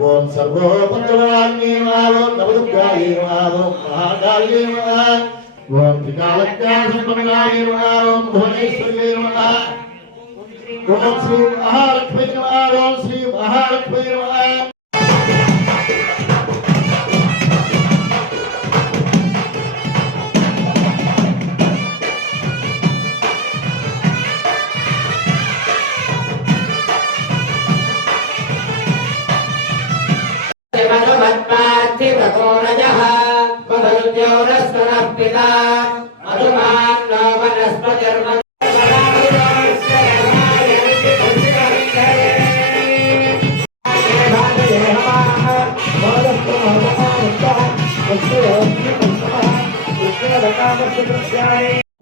ఓం సర్వోపద్రవాణ్యే ఓం నవదుర్గాయే ఓం మహాకాళ్యే ఓం త్రికాలజ్ఞాన సంపన్నాయే ఓం భువనేశ్వర్యే ఓం శ్రీ मधुमत्पार्थिवकोरजः मधुद्योरस्वनः पिता मधुमान्नो वनस्पतिर्म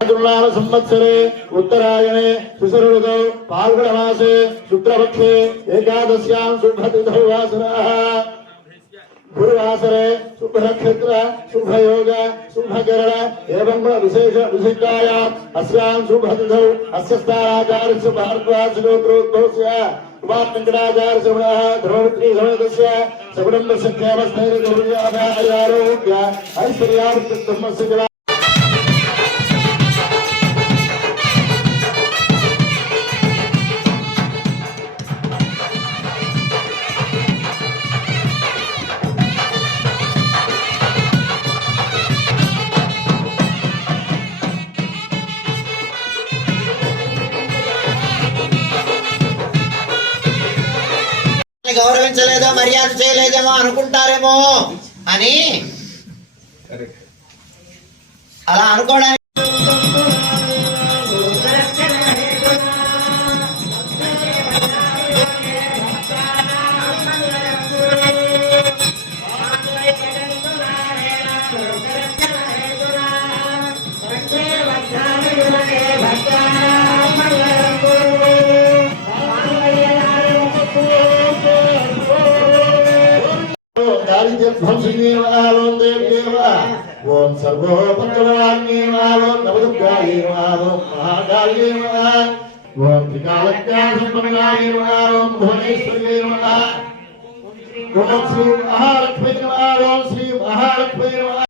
దుర్లాభ సంవత్సరే ఉత్తరాయణే శిశురుదౌ పాల్గొన మాసే శుక్లపక్షే ఏకాదశ్యాం శుభతిథౌ వాసరాः గురువాసరే शुभ्रक्षेत्र शुभयोगा, शुभकरण एवं विशेष विशिष्टाया। अस्यां शुभतिथौ अस्य स्थानाचार्यस्य भारद्वाजगोत्रोद्भव कुमारकण्डराचार्य समयः धर्ममित्री समेतस्य सकुटुम्बस्य क्षेमस्थैर्यगौर्याभारोग्य ऐश्वर्यार्थब्रह्मस्य గౌరవించలేదో మర్యాద చేయలేదేమో అనుకుంటారేమో అని అలా అనుకోవడానికి ఆదిత్యం శ్రీనివాసం దేవ ఓం సర్వోపద్రవాణ్యే ఓం నవదుర్గాయే ఓం మహాకాళ్యే ఓం త్రికాలజ్ఞాసంపన్నాయే ఓం భువనేశ్వర్యే ఓం శ్రీ మహాలక్ష్మీ